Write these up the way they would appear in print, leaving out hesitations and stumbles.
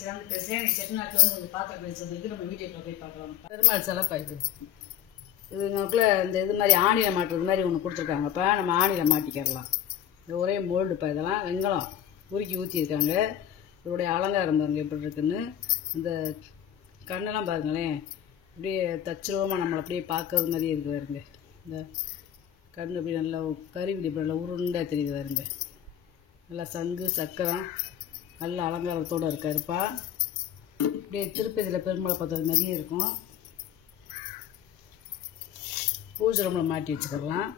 சிறந்து பேசுகிறேன். நீ செட்டிநாட்டில் வந்து கொஞ்சம் பாத்திரம் பேசுறதுக்கு நம்ம வீட்டுக்குள்ள போய் பார்க்கலாம். பெருமாள் சிலப்பா இது நமக்குள்ள இந்த இது மாதிரி ஆணியில் மாட்டுறது மாதிரி ஒன்று கொடுத்துருக்காங்கப்பா. நம்ம ஆணியில் மாட்டிக்கிறலாம். இது ஒரே மோல்டுப்பா. இதெல்லாம் வெங்கலம் உருக்கி ஊற்றிருக்காங்க. இதோடைய அலங்காரம் பாருங்க எப்படி இருக்குன்னு. இந்த கண்ணெல்லாம் பாருங்களேன், அப்படியே தச்சுருவமாக நம்மளை அப்படியே பார்க்கறது மாதிரியே இருக்கு பாருங்க. இந்த கண் அப்படி நல்லா கருவிடி இப்படி நல்லா உருண்டை தெரியுது பாருங்க. நல்லா சங்கு சக்கரம் நல்ல அலங்காரத்தோடு இருக்காருப்பா. இப்படியே திருப்பதியில் பெருமாளை பார்த்தது மாதிரியே இருக்கும். பூஜை ரூமில் மாட்டி வச்சுக்கலாம்.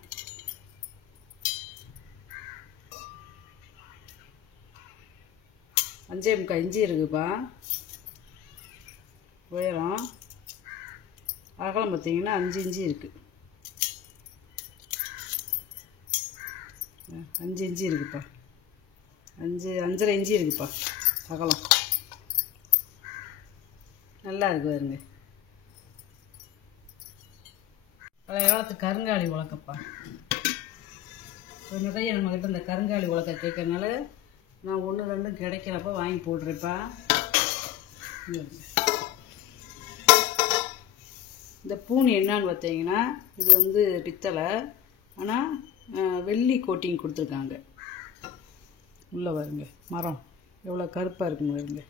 அஞ்சே முக்கால் இஞ்சி இருக்குப்பா. உயரம் அகலம் பார்த்தீங்கன்னா 5 இன்ச்சு இருக்குது. 5 இன்ச்சு இருக்குப்பா. 5.5 இன்ச்சு இருக்குப்பா அகலம். நல்லா இருக்கு பாருங்க. பழைய காலத்து கருங்காலி உலக்கப்பா. நிறைய நம்மக்கிட்ட இந்த கருங்காலி உலக்க கேட்கறதுனால நான் 1-2 கிடைக்கிறப்ப வாங்கி போடுறேப்பா. இந்த பூனி என்னான்னு பார்த்தீங்கன்னா, இது வந்து பித்தளை, ஆனால் வெள்ளி கோட்டிங் கொடுத்துருக்காங்க. உள்ளே வருங்க மரம் எவ்வளோ கருப்பாக இருக்குன்னு வருங்க.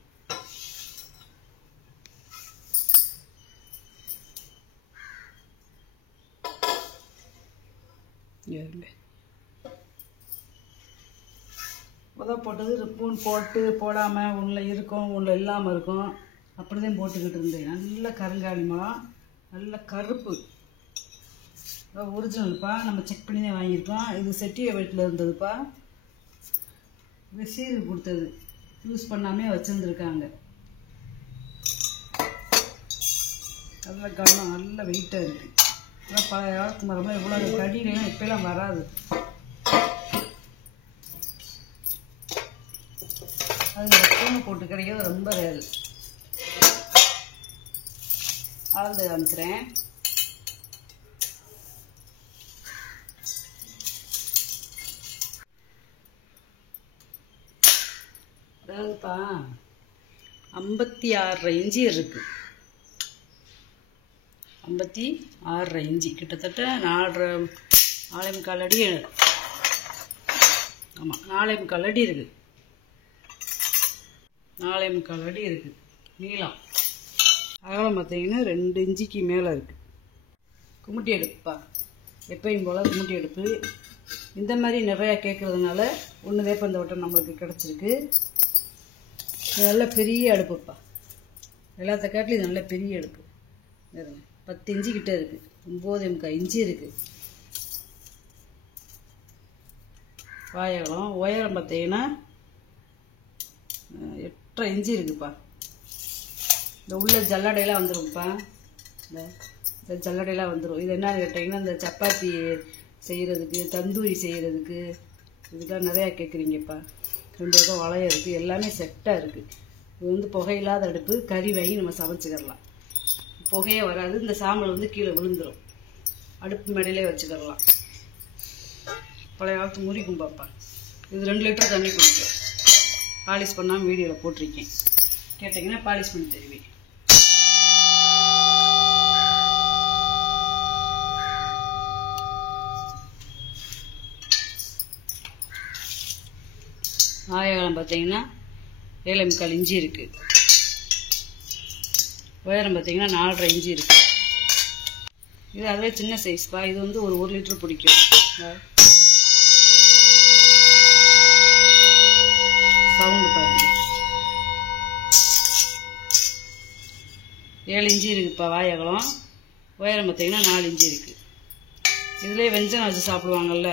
இருங்க போட்டது பூன் போட்டு போடாமல் ஒன்றில் இருக்கும் ஒன்றில் இல்லாமல் இருக்கும். அப்படி தான் போட்டுக்கிட்டு இருந்தேன். நல்ல கருங்காலி மரம், நல்ல கருப்பு ஒரிஜினல்ப்பா. நம்ம செக் பண்ணி தான் வாங்கியிருக்கோம். இது செட்டிய வீட்டில் இருந்ததுப்பா. இது சீரு கொடுத்தது, யூஸ் பண்ணாமே வச்சுருந்துருக்காங்க. நல்ல கவனம், நல்ல வெயிட்டாக இருக்குது. ஆனால் பழைய காலத்து மரமாக எவ்வளோ கடிலாம் இப்போலாம் வராது. அது பூனை போட்டு கிடைக்கிறது ரொம்ப ரேரு. அளந்து காமிக்கிறேன். அதாவதுப்பா 56 இன்ச்சு இருக்குது. 56 இன்ச்சு கிட்டத்தட்ட 4.25 அடி. ஆமாம் 4.25 அடி இருக்குது. 4.25 அடி இருக்குது நீளம். அகலம் பார்த்தீங்கன்னா 2 இன்ச்சுக்கு மேலே இருக்குது. கும்மிட்டி எடுப்புப்பா. எப்பயும் போல் கும்மிட்டி எடுப்பு. இந்த மாதிரி நிறையா கேட்குறதுனால ஒன்று வேப்பந்த வட்டம் நம்மளுக்கு கிடச்சிருக்கு. நல்ல பெரிய அடுப்புப்பா. எல்லாத்த காட்டிலும் இது நல்ல பெரிய அடுப்பு. 10 இன்ச்சு கிட்ட இருக்குது. 9.25 இன்ச்சு இருக்குது. வாயகலம் உயரம் பார்த்தீங்கன்னா 8.5 இன்ச்சு இருக்குப்பா. இந்த உள்ள ஜல்லடையெல்லாம் வந்துடும்ப்பா. இந்த ஜல்லடையெல்லாம் வந்துடும். இது என்னன்னு கேட்டிங்கன்னா, இந்த சப்பாத்தி செய்கிறதுக்கு, தந்தூரி செய்கிறதுக்கு, இதுக்கெல்லாம் நிறையா கேட்குறீங்கப்பா. 2 பக்கம் வளையம் இருக்குது. எல்லாமே செட்டாக இருக்குது. இது வந்து புகையில்லாத அடுப்பு. கறி வாங்கி நம்ம சமைச்சிக்கிறலாம். புகையே வராது. இந்த சாம்பல் வந்து கீழே விழுந்துடும். அடுப்பு மேடையிலே வச்சுக்கிறலாம். பழைய காலத்து முறிக்கும் பாப்பா. இது 2 லிட்டர் தண்ணி குடிக்கும். பாலிஷ் பண்ணாமல் வீடியோவில் போட்டிருக்கேன். கேட்டிங்கன்னா பாலிஷ் பண்ணி தருவேன். ஆயகாலம் பார்த்தீங்கன்னா 7.25 இன்ச்சு இருக்குது. உயரம் பார்த்தீங்கன்னா 4.5 இன்ச்சு இருக்குது. இது அதுவே சின்ன சைஸ்ப்பா. இது வந்து ஒரு 1 லிட்டர் பிடிக்கும். சவுண்டு பாருங்க. 7 இன்ச்சு இருக்குதுப்பா வாயகலம். உயரம் பார்த்தீங்கன்னா 4 இன்ச்சு இருக்குது. இதுலேயே வெஞ்சனம் வச்சு சாப்பிடுவாங்கள்ல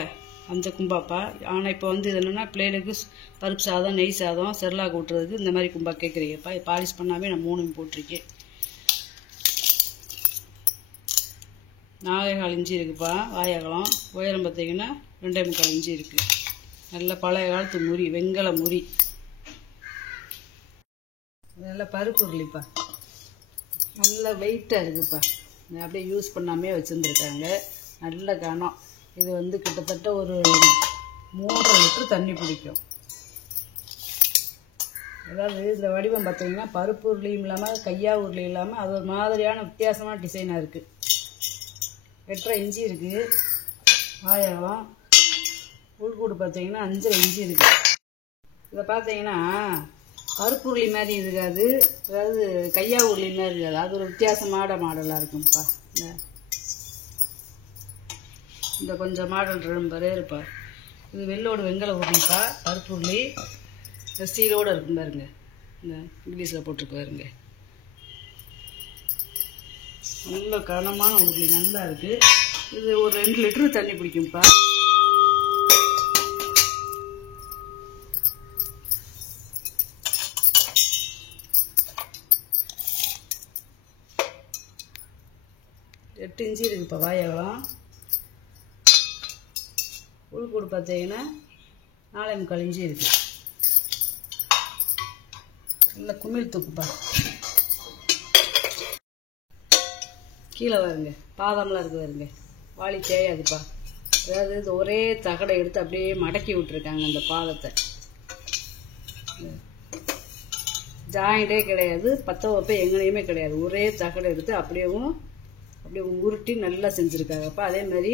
அந்த கும்பாப்பா. ஆனால் இப்போ வந்து இது என்னென்னா, பிள்ளைகளுக்கு பருப்பு சாதம், நெய் சாதம், செர்லாக் ஊட்டுறதுக்கு இந்த மாதிரி கும்பா கேட்குறீங்கப்பா. பாலிஷ் பண்ணாமே நான் 3 போட்டிருக்கேன். 4.25 இன்ச்சு இருக்குப்பா வாயகலம். உயரம் பார்த்தீங்கன்னா 2.25 இன்ச்சு இருக்குது. நல்ல பழைய காலத்து முறி, வெங்கல முறி. நல்ல பருப்பு உருளிப்பா. நல்ல வெயிட்டாக இருக்குதுப்பா. அப்படியே யூஸ் பண்ணாமே வச்சுருந்துருக்காங்க. நல்ல கனம். இது வந்து கிட்டத்தட்ட ஒரு 3 லிட்டர் தண்ணி பிடிக்கும். அதாவது இந்த வடிவம் பார்த்தீங்கன்னா பருப்பு உருளையும் இல்லாமல் கையா உருளையும் இல்லாமல் அது ஒரு மாதிரியான வித்தியாசமான டிசைனாக இருக்குது. 8.5 இன்ச்சு இருக்குது வாயகம். உள்கூடு பார்த்தீங்கன்னா 5.5 இன்ச்சு இருக்குது. இதை பார்த்தீங்கன்னா பருப்பு உருளி மாதிரி இருக்காது, அதாவது கையா உருளி மாதிரி இருக்காது. அது ஒரு வித்தியாசமான மாடலாக இருக்கும்ப்பா. இந்த கொஞ்சம் மாடல் ரொம்ப இருப்பா. இது வெள்ளோடு வெங்கல உருளிப்பா, பருப்பு உருளி. ஸ்டீலோடு இருக்கும் பாருங்க, இந்த இங்கிலீஷில் போட்டு பாருங்க. நல்ல கனமான உருளி, நல்லா இருக்குது. இது ஒரு 2 லிட்டரு தண்ணி பிடிக்கும்ப்பா. எட்டு இன்ச்சு இருக்குப்பா வாயகம். உள்கூடு பார்த்தீங்கன்னா 4.25 இன்ச்சு இருக்குது. நல்ல குமிழ் தூக்குப்பா. கீழே வருங்க பாதம்லாம் இருக்குது வருங்க, வாளி தேயாதுப்பா. அதாவது இது ஒரே தகடை எடுத்து அப்படியே மடக்கி விட்டுருக்காங்க அந்த பாதத்தை. ஜாயிண்டே கிடையாது, பத்த வைப்ப எங்கனையுமே கிடையாது. ஒரே தகடை எடுத்து அப்படியே உருட்டி நல்லா செஞ்சுருக்காங்கப்பா. அதே மாதிரி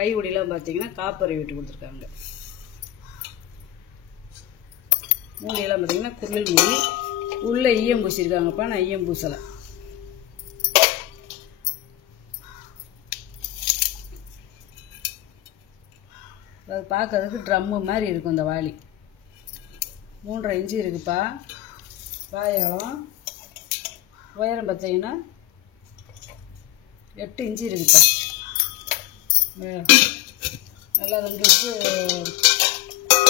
கை ஒடிலாம் பார்த்தீங்கன்னா காப்பரை விட்டு கொடுத்துருக்காங்க. மூடியெல்லாம் பார்த்தீங்கன்னா குரல் மூடி. உள்ளே ஈயம் பூசியிருக்காங்கப்பா, நான் ஈயம் பூசலை. அது பார்க்கறதுக்கு ட்ரம்மு மாதிரி இருக்கும் இந்த வாளி. 3.5 இன்ச்சு இருக்குப்பா வாயகம். உயரம் பார்த்தீங்கன்னா 8 இன்ச்சு இருக்குப்பா. நல்லா 2 லிட்டரு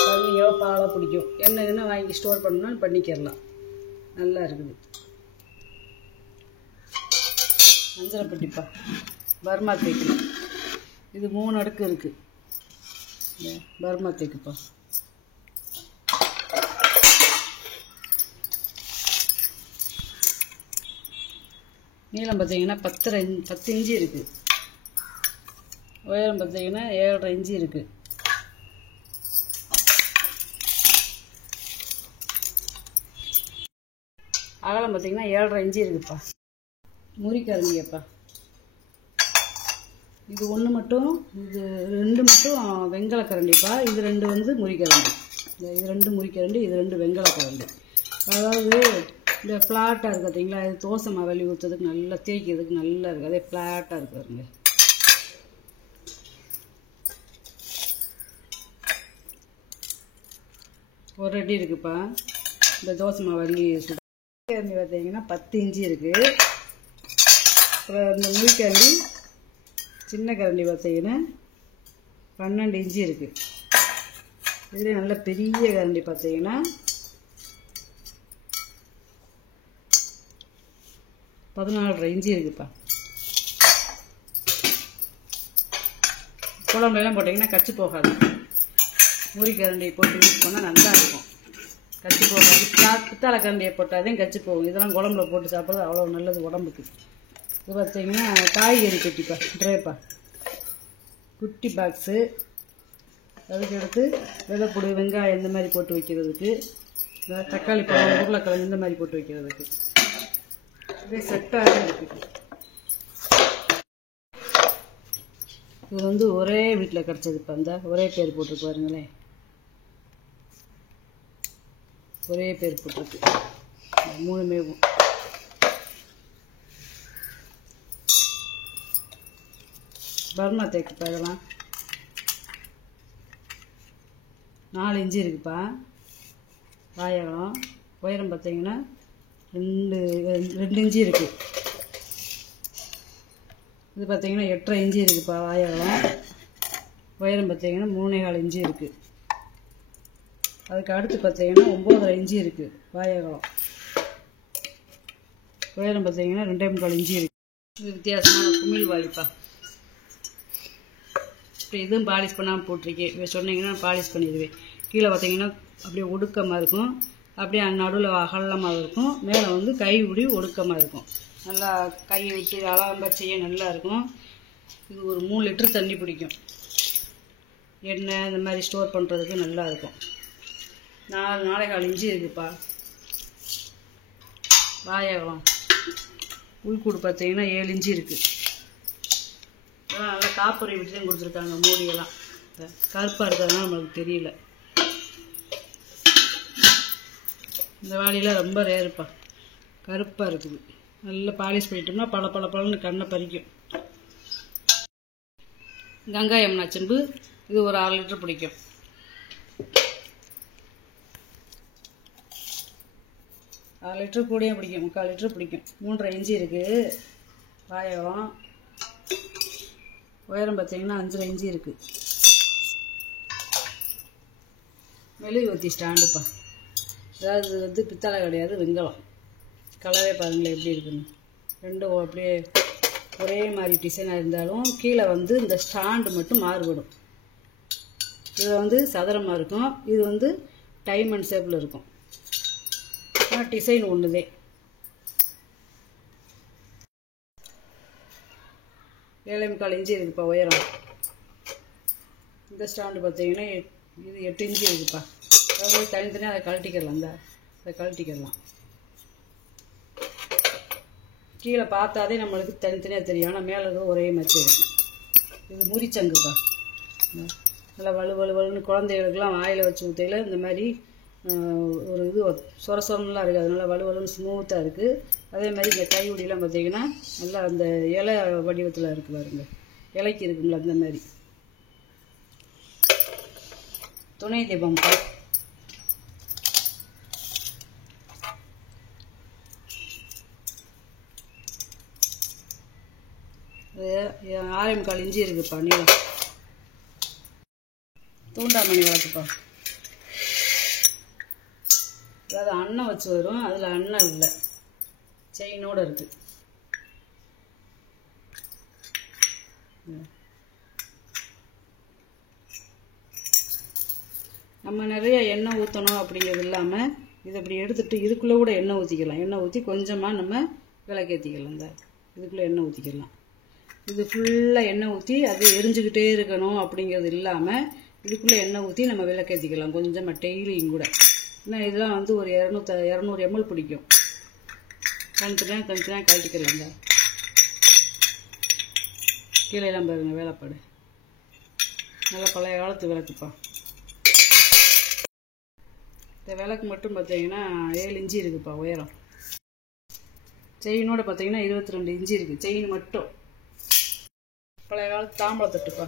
தண்ணியோ பாலோ பிடிக்கும். என்ன வாங்கி ஸ்டோர் பண்ணணும்னு பண்ணிக்கிறலாம். நல்லா இருக்குது. மஞ்சளப்பட்டிப்பா, பர்மா தேக்கு. இது 3 அடுக்கு இருக்குது. பர்மா தேக்குப்பா. நீளம் பார்த்தீங்கன்னா 10 இன்ச்சு இருக்குது. உயரம் பார்த்தீங்கன்னா 7.5 இன்ச்சு இருக்குது. அகலம் பார்த்தீங்கன்னா 7.5 இன்ச்சு இருக்குப்பா. முறிக்கரண்டியப்பா. இது 1 மட்டும், இது 2 மட்டும் வெங்கல கரண்டிப்பா. இது 2 வந்து முறிக்கரண்டி. இது 2 முறிக்கரண்டி, இது 2 வெங்கல கரண்டி. அதாவது இந்த ஃப்ளாட்டாக இருக்குது பார்த்தீங்களா, இது தோசை மாவு ஊற்றுறதுக்கு நல்லா தேய்க்கிறதுக்கு நல்லா இருக்குது. அதே ஃப்ளாட்டாக இருக்குது பாருங்க. ஒரு அடி இருக்குப்பா இந்த தோசை மாவு சுட. கரண்டி பார்த்தீங்கன்னா 10 இன்ச்சு இருக்குது. அப்புறம் இந்த முறிக்கரண்டி சின்ன கரண்டி பார்த்தீங்கன்னா 12 இன்ச்சு இருக்குது. இதுலேயே நல்ல பெரிய கரண்டி பார்த்தீங்கன்னா 14.5 இன்ச்சு இருக்குப்பா. குழம்புலாம் போட்டிங்கன்னா கச்சி போகாது. முறிக்கரண்டியை போட்டு யூஸ் பண்ணால் நல்லா இருக்கும், கச்சி போகாது. பித்தாளை கரண்டியை போட்டாதான் கச்சி போகும். இதெல்லாம் குழம்புல போட்டு சாப்பிட்றது அவ்வளோ நல்லது உடம்புக்கு. இது பார்த்தீங்கன்னா காய்கறி பெட்டிப்பா, ட்ரேப்பா, குட்டி பாக்ஸு. அதுக்கு எடுத்து வெள்ளைப்பூடு வெங்காயம் இந்த மாதிரி போட்டு வைக்கிறதுக்கு, தக்காளி பழம் உருளைக்கிழங்கு இந்த மாதிரி போட்டு வைக்கிறதுக்கு இதே செட்டாக இருக்குது. இது வந்து ஒரே வீட்டில் கிடச்சதுப்பா. இந்த ஒரே பேர் போட்டிருக்கு பாருங்களேன், ஒரே பேர் போட்டிருக்கு 3மே. பர்மா தேக்குப்பா. இதெல்லாம் 4 இன்ச்சு இருக்குப்பா வாயகம். உயரம் பார்த்தீங்கன்னா 2 இன்ச்சு இருக்குது. இது பார்த்தீங்கன்னா 8.5 இன்ச்சு இருக்குப்பா வாயகம். உயரம் பார்த்தீங்கன்னா 3.25 இன்ச்சு இருக்குது. அதுக்கு அடுத்து பார்த்தீங்கன்னா 9.5 இன்ச்சு இருக்குது வாயகம். உயரம் பார்த்தீங்கன்னா 2.25 இன்ச்சு இருக்குது. இது வித்தியாசமான குமிழ் வாளிப்பா. இப்போ இதுவும் பாலிஷ் பண்ணாமல் போட்டிருக்கேன். இதை சொன்னீங்கன்னா பாலிஷ் பண்ணிடுவேன். கீழே பார்த்தீங்கன்னா அப்படியே ஒடுக்கமாக இருக்கும், அப்படியே நடுவில் அகலமாக இருக்கும். மேலே வந்து கை உடி ஒடுக்கமாக இருக்கும். நல்லா கையை விட்டு அலம்ப செய்ய நல்லா இருக்கும். இது ஒரு 3 லிட்டரு தண்ணி பிடிக்கும். எண்ணெய் இந்த மாதிரி ஸ்டோர் பண்ணுறதுக்கு நல்லா இருக்கும். 4.25 இன்ச்சு இருக்குப்பா. வாயகம் உள்கூடு பார்த்தீங்கன்னா 7 இன்ச்சு இருக்குது. இதெல்லாம் நல்லா காப்பரை விட்டு தான் கொடுத்துருக்காங்க. மூடியெல்லாம் கருப்பாக இருக்கிறதுனால நம்மளுக்கு தெரியல. இந்த வாளியெல்லாம் ரொம்ப ரேருப்பா, கருப்பாக இருக்குது. நல்லா பாலிஷ் பண்ணிட்டோம்னா பல பல பழம்னு கண்ணை பறிக்கும். கங்காயம்னா செம்பு இது ஒரு 6 லிட்டர் பிடிக்கும். 6 லிட்டர் கூடயே பிடிக்கும், 3/4 லிட்டர் பிடிக்கும். 3.5 இன்ச்சு இருக்குது. வாயகம் உயரம் பார்த்தீங்கன்னா 5.5 இன்ச்சு இருக்குது. மெழுகுவர்த்தி ஸ்டாண்டுப்பா. அதாவது வந்து பித்தளை கிடையாது, வெங்கலம். கலரே பாருங்களேன் எப்படி இருக்குன்னு. ரெண்டும் அப்படியே ஒரே மாதிரி டிசைனாக இருந்தாலும் கீழே வந்து இந்த ஸ்டாண்டு மட்டும் மாறுபடும். இது வந்து சதுரமாக இருக்கும், இது வந்து டைமண்ட் ஷேப்பில் இருக்கும். ஆனால் டிசைன் ஒன்றுதே. 7.25 இன்ச்சு இருக்குப்பா உயரம். இந்த ஸ்டாண்டு பார்த்தீங்கன்னா இது 8 இன்ச்சு இருக்குப்பா. அதாவது தனித்தனியாக அதை கழட்டிக்கலாம். அதை கழட்டிக்கலாம். கீழே பார்த்தாதே நம்மளுக்கு தனித்தனியாக தெரியும், ஆனால் மேலே ஒரே மாதிரி இருக்கும். இது முறிச்சங்குப்பா. நல்லா வலுவலுன்னு குழந்தைகளுக்கெல்லாம் வாயில் வச்சு ஊற்றையில் இந்த மாதிரி ஒரு இது சொர சொரம்லாம் இருக்குது. அதனால வலுவலுன்னு ஸ்மூத்தாக இருக்குது. அதே மாதிரி இந்த கைவிடியெலாம் பார்த்தீங்கன்னா நல்லா அந்த இலை வடிவத்தில் இருக்குது பாருங்க. இலைக்கு இருக்குங்களா அந்த மாதிரி. துணை தீபம்ப்பா. அது 6.25 இன்ச்சு இருக்குப்பா நீளம். தூண்டாமணி விளக்குப்பா. அதாவது அன்னம் வச்சு வரும், அதில் அன்னம் இல்லை, செயினோடு இருக்குது. நம்ம நிறைய எண்ணெய் ஊற்றணும் அப்படிங்கிறது இல்லாமல் இதை இப்படி எடுத்துகிட்டு இதுக்குள்ளே கூட எண்ணெய் ஊற்றிக்கலாம். எண்ணெய் ஊற்றி கொஞ்சமாக நம்ம விளக்கேற்றிக்கலாம். இந்த இதுக்குள்ளே எண்ணெய் ஊற்றிக்கலாம். இது ஃபுல்லாக எண்ணெய் ஊற்றி அது எரிஞ்சுக்கிட்டே இருக்கணும் அப்படிங்கிறது இல்லாமல் இதுக்குள்ளே எண்ணெய் ஊற்றி நம்ம விளக்கேற்றிக்கலாம் கொஞ்சமாக டெய்லியும் கூட. ஏன்னா இதெல்லாம் வந்து ஒரு 200 ml பிடிக்கும். தனித்தனியாக கழட்டிக்கலாம். கீழே எல்லாம் பாருங்கள் வேலைப்பாடு. நல்லா பழைய காலத்து விளக்குப்பா. இந்த விளக்கு மட்டும் பார்த்தீங்கன்னா 7 இன்ச்சு இருக்குப்பா உயரம். செயினோட பார்த்தீங்கன்னா 22 இன்ச்சு இருக்குது. செயின் மட்டும். பழைய காலத்து தாம்பளத்தட்டுப்பா.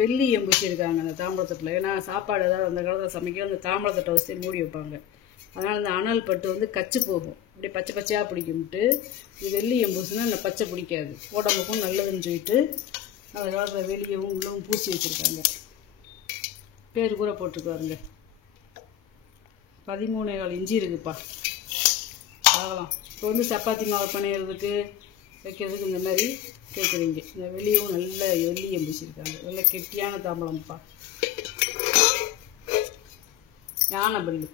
வெள்ளி எம்பூசி இருக்காங்க அந்த தாம்பளத்தட்டில். ஏன்னா சாப்பாடு ஏதாவது அந்த காலத்தில் சமைக்க அந்த தாம்பளத்தட்டை வச்சு மூடி வைப்பாங்க. அதனால் அந்த அனல் பட்டு வந்து கச்சு போகும், அப்படியே பச்சை பச்சையாக பிடிக்கும்ட்டு. இது வெள்ளி எம்பூசினா அந்த பச்சை பிடிக்காது, உடம்புக்கும் நல்லதுன்னு சொல்லிட்டு அந்த காலத்தில் வெளியவும் உள்ளவும் பூசி வச்சுருக்காங்க. பேர் கூட போட்டுருக்காருங்க. 13.25 இன்ச்சு இருக்குப்பா ஆகலாம். இப்போ வந்து சப்பாத்தி மாவு பிணையிறதுக்கு வைக்கிறதுக்கு இந்த மாதிரி கேட்குறீங்க. இந்த வெளியவும் நல்ல வெள்ளி எம்பிச்சிருக்காங்க. நல்ல கெட்டியான தாம்பளம்ப்பா. யானை பல்லு,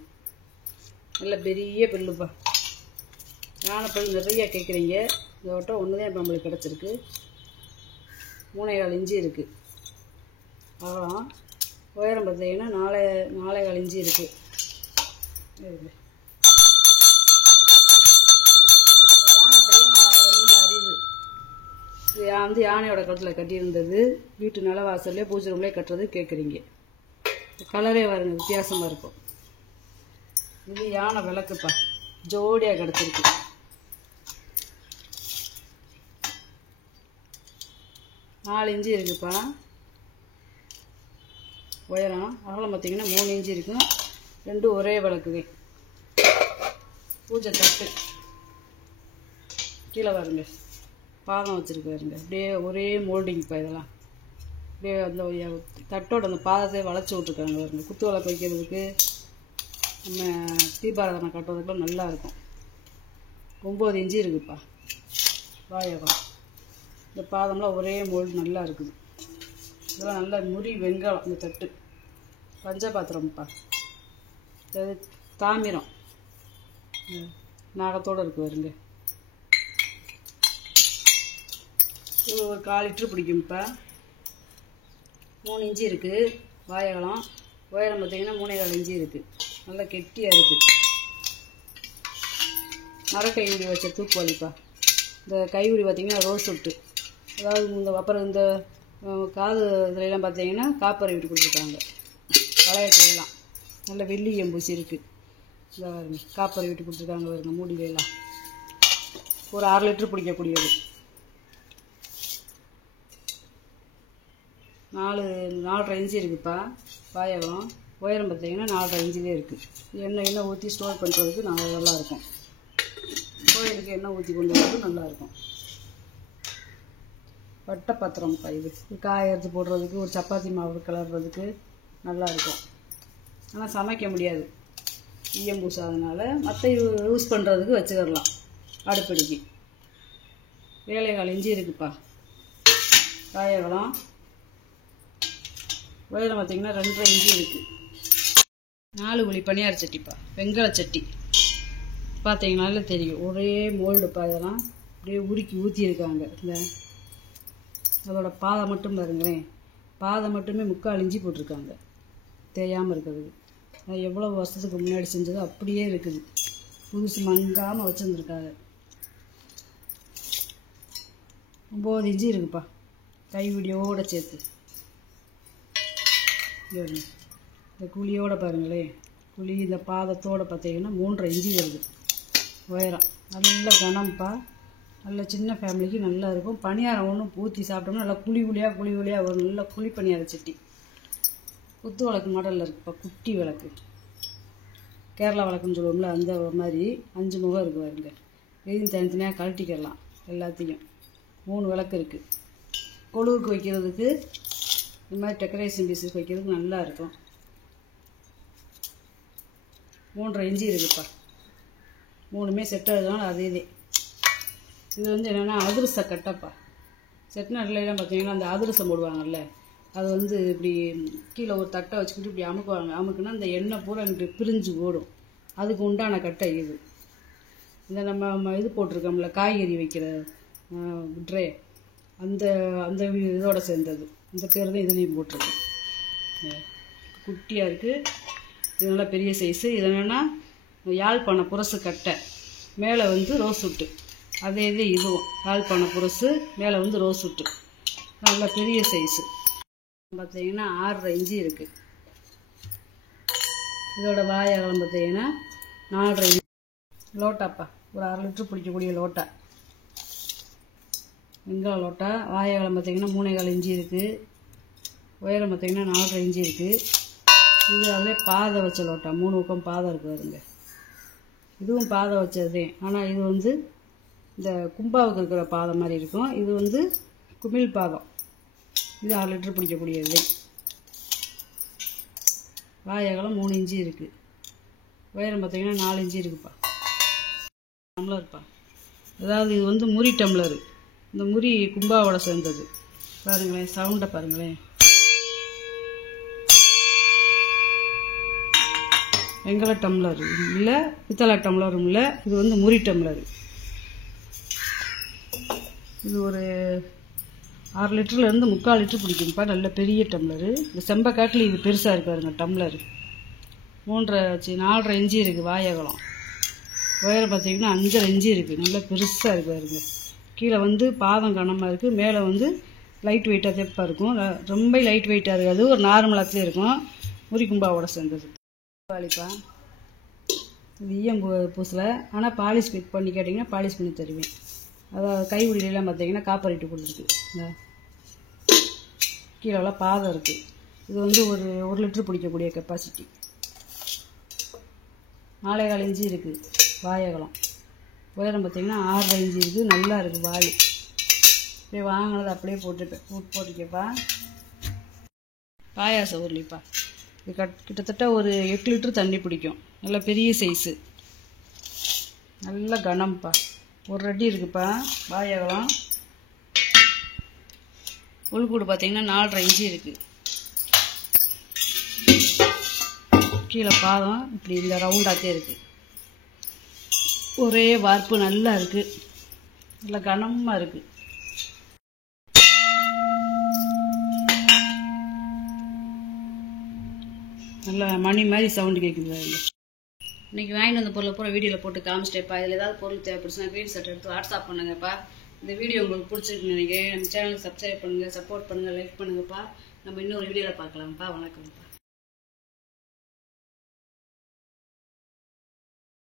நல்ல பெரிய பல்லுப்பா. யானை பல்லு நிறையா கேட்குறீங்க. இந்த வட்டம் ஒன்று தான் இப்போ நம்மளுக்கு கிடச்சிருக்கு. 3.25 இன்ச்சு இருக்குது ஆகலாம். உயரம் பார்த்தீங்கன்னா 4.25 இன்ச்சு இருக்குது. இது வந்து யானையோட கழுத்தில் கட்டியிருந்தது. வீட்டு நிலவாசல்லே பூஜை ரூம்லேயே கட்டுறது கேட்குறீங்க. கலரே வருங்க, வித்தியாசமாக இருக்கும். இது யானை விளக்குப்பா, ஜோடியாக கிடச்சிருக்கு. நாலு இன்ச்சு இருக்குப்பா உயரம். அகலம் பார்த்தீங்கன்னா 3 இன்ச்சு இருக்கும். ரெண்டும் ஒரே விளக்குவே. பூஜை தட்டு கீழே வருங்க, பாதம் வச்சுருக்கு வருங்க. அப்படியே ஒரே மோல்டிங்ப்பா. இதெல்லாம் அப்படியே அந்த தட்டோட அந்த பாதத்தை வளைச்சி விட்ருக்காங்க வருங்க. குத்து விளக்கு வைக்கிறதுக்கு நம்ம தீபாராதனை கட்டுறதுக்குலாம் நல்லாயிருக்கும். 9 இன்ச்சு இருக்குப்பா வாயகம். இந்த பாதம்லாம் ஒரே மோல்டு நல்லா இருக்குது. இதெல்லாம் நல்ல முறி வெங்காயம். இந்த தட்டு பஞ்சபாத்திரம்ப்பா. அது தாமிரம் நாகத்தோடு இருக்குது வருங்க. இது ஒரு 1/4 லிட்டர் பிடிக்கும்ப்பா. 3 இன்ச்சு இருக்குது வாயகலம். உயரம் பார்த்தீங்கன்னா 3.25 இன்ச்சு இருக்குது. நல்லா கெட்டியாக இருக்குது. அரை கைவிடி வச்ச தூக்குவாளிப்பா. இந்த கைவிடி பார்த்திங்கன்னா ரோஸ்வுட்டு, அதாவது அப்புறம் இந்த காது இதுலாம் பார்த்தீங்கன்னா காப்பரை விட்டு கொடுத்துருக்காங்க. வளையத்துலாம் நல்ல வெள்ளி எம்பூசி இருக்குது. இந்த பாருங்க காப்பரை விட்டு கொடுத்துருக்காங்க பாருங்க. மூடிலாம் ஒரு 6 லிட்டர் பிடிக்கக்கூடியது. 4.5 இன்ச்சு இருக்குதுப்பா பாயகம். உயரம் பார்த்தீங்கன்னா 4.5 இன்ச்சிலே இருக்குது. எண்ணெய் ஊற்றி ஸ்டோர் பண்ணுறதுக்கு நல்லாயிருக்கும். கோயிலுக்கு எண்ணெய் ஊற்றி கொண்டு வரது நல்லாயிருக்கும். வட்டை பாத்திரம்ப்பா இது. காய எடுத்து போடுறதுக்கு, ஒரு சப்பாத்தி மாவு கிளறதுக்கு நல்லாயிருக்கும். ஆனால் சமைக்க முடியாது ஈயம்பூசா, அதனால் மற்ற யூஸ் பண்ணுறதுக்கு வச்சுக்கிடலாம். அடுப்படிக்கு 7.25 இன்ச்சு இருக்குதுப்பா காயகலம். உயரம் பார்த்திங்கன்னா 2.5 இன்ச்சு இருக்குது. 4 குழி பனியார சட்டிப்பா, வெங்கல சட்டி பார்த்தீங்கன்னாலே தெரியும். ஒரே மோல்டுப்பா. இதெல்லாம் அப்படியே உருக்கி ஊற்றியிருக்காங்க. இந்த அதோட பாதை மட்டும் பாருங்களேன், பாதை மட்டுமே 3/4 இன்ச்சு போட்டிருக்காங்க தேயாமல் இருக்கிறதுக்கு. அது எவ்வளோ வருஷத்துக்கு முன்னாடி செஞ்சதோ அப்படியே இருக்குது, புதுசு மங்காமல் வச்சுருந்துருக்காங்க. 9 இன்ச்சு இருக்குப்பா கைவிடியோடு சேர்த்து. இந்த குழியோடு பாருங்களேன், குழி இந்த பாதத்தோடு பார்த்தீங்கன்னா 3.5 இன்ச்சு வருது உயரம். நல்ல கனம்ப்பா, நல்ல சின்ன ஃபேமிலிக்கு நல்லா இருக்கும். பனியாரம் ஒன்றும் ஊற்றி சாப்பிட்டோம்னா நல்லா குழி குழியாக வரும். நல்ல குழி பனியார சட்டி. குத்து விளக்கு மாடலில் இருக்குப்பா, குட்டி விளக்கு. கேரளா விளக்குன்னு சொல்லுவோம்ல, அந்த மாதிரி 5 முகம் இருக்குது பாருங்க. இதையும் தனித்தனியாக கழட்டிக்கலாம். எல்லாத்தையும் 3 விளக்கு இருக்குது. கொழுவுக்கு வைக்கிறதுக்கு, இந்த மாதிரி டெக்கரேஷன் பீஸுக்கு வைக்கிறதுக்கு நல்லா இருக்கும். 3.5 இன்ச்சு இருக்குதுப்பா. 3மே செட் ஆகுதுனால அதே. இது வந்து என்னென்னா அதிரச கட்டைப்பா. செட்டிநாட்டிலாம் பார்த்தீங்கன்னா அந்த அதிரசம் போடுவாங்கல்ல, அது இப்படி கீழே ஒரு தட்டை வச்சுக்கிட்டு இப்படி அமுக்குவாங்க. அமுக்குன்னா அந்த எண்ணெய் பூரா இப்படி பிரிஞ்சு ஓடும். அதுக்கு உண்டான கட்டை இது. இந்த நம்ம இது போட்டிருக்கோம்ல காய்கறி வைக்கிற ட்ரே, அந்த அந்த இதோட சேர்ந்தது. இந்த பேர் தான் இதுலேயும் போட்டிருக்கு. குட்டியாக இருக்குது. இது நல்லா பெரிய சைஸு. இது என்னென்னா யாழ்ப்பாண புரசு கட்டை, மேலே ரோஸ்வுட்டு. அதே இதுவும் யாழ்ப்பாண புரசு, மேலே ரோஸ்வுட்டு. நல்ல பெரிய சைஸு பார்த்தீங்கன்னா 6.5 இன்ச்சு இருக்குது. இதோட வாய் அகலம் பார்த்தீங்கன்னா 4.5 இன்ச்சு. லோட்டாப்பா, ஒரு 1/2 லிட்டர் பிடிக்கக்கூடிய லோட்டா, வெங்காய லோட்டா. வாய் அகலம் பார்த்தீங்கன்னா 3.25 இன்ச்சு இருக்குது. உயரம் பார்த்தீங்கன்னா 4.5 இன்ச்சு இருக்குது. இது அதிலே பாதை வச்ச லோட்டா, 3 பக்கம் பாதை இருக்குது பாருங்க. இதுவும் பாதை வச்சதே, ஆனால் இது இந்த கும்பாவுக்கு இருக்கிற பாதை மாதிரி இருக்கும். இது குமிழ் பாதம். இது 6 லிட்டர் பிடிக்கக்கூடியது. வாய் அகலம் 3 இன்ச்சு இருக்குது. உயரம் பார்த்தீங்கன்னா 4 இன்ச்சு இருக்குப்பா. டம்ளர்ப்பா, அதாவது இது முறி டம்ளரு. இந்த முறி கும்பாவோட சேர்ந்தது. பாருங்களேன், சவுண்டை பாருங்களேன். வெங்கல டம்ளர் இல்லை, பித்தளை டம்ளரும் இல்லை. இது முறி டம்ளரு. இது ஒரு 6 லிட்டர்லேருந்து 3/4 லிட்டர் பிடிக்கும்ப்பா. நல்ல பெரிய டம்ளரு. இந்த செம்பக்காட்டில் இது பெருசாக இருக்கு பாருங்க டம்ளரு. 4.5 இன்ச்சு இருக்குது வாயகலம். உயரம் பார்த்தீங்கன்னா 5.5 இன்ச்சு இருக்குது. நல்ல பெருசாக இருக்குது பாருங்க. கீழே பாதம் கனமாக இருக்குது. மேலே லைட் வெயிட்டாக தெப்பாக இருக்கும். ரொம்ப லைட் வெயிட்டாக இருக்காது, ஒரு நார்மலாகவே இருக்கும். முறி கும்பாவோட சேர்ந்தது. வாளிப்பா, இது ஈயம் பூசில். ஆனால் பாலிஷ் பண்ணி கேட்டிங்கன்னா பாலிஷ் பண்ணி தருவேன். அதாவது கைவிடிலாம் பார்த்தீங்கன்னா காப்பர் கொடுத்துருக்கு. கீழெல்லாம் பாதம் இருக்குது. இது ஒரு 1 லிட்டர் பிடிக்கக்கூடிய கெப்பாசிட்டி. 4.25 இன்ச்சு இருக்குது வாயகலம். உயரம் பார்த்தீங்கன்னா 6.5 இன்ச்சு இருக்குது. நல்லா இருக்குது வாளி. அப்படியே வாங்கினது அப்படியே போட்டுக்கப்பா. பாயாசம் உருளிப்பா. இது கிட்டத்தட்ட ஒரு 8 லிட்டர் தண்ணி பிடிக்கும். நல்ல பெரிய சைஸு, நல்ல கனம்ப்பா. 1 அடி இருக்குப்பா வாயகலம். உள்கூடு பார்த்தீங்கன்னா 4.5 இன்ச்சு இருக்குது. கீழே பாதம் இப்படி இந்த ரவுண்டாகத்தே இருக்குது. ஒரே வார்ப்பு நல்லா இருக்குது. நல்லா கனமாக இருக்குது. நல்லா மணி மாதிரி சவுண்டு கேட்குது. இன்றைக்கி வாங்கிட்டு வந்த பொருளை பூரா வீடியோவில் போட்டு காமிச்சிட்டேப்பா. இதில் ஏதாவது பொருள் தேவைப்படுச்சுன்னா ஸ்க்ரீன்ஷாட் எடுத்து வாட்ஸ்அப் பண்ணுங்கப்பா. இந்த வீடியோ உங்களுக்கு பிடிச்சிருக்குன்னு நினைக்கிறேன். நம்ம சேனலுக்கு சப்ஸ்கிரைப் பண்ணுங்கள், சப்போர்ட் பண்ணுங்கள், லைக் பண்ணுங்கப்பா. நம்ம இன்னொரு வீடியோவில் பார்க்கலாம்ப்பா. வணக்கம்ப்பா.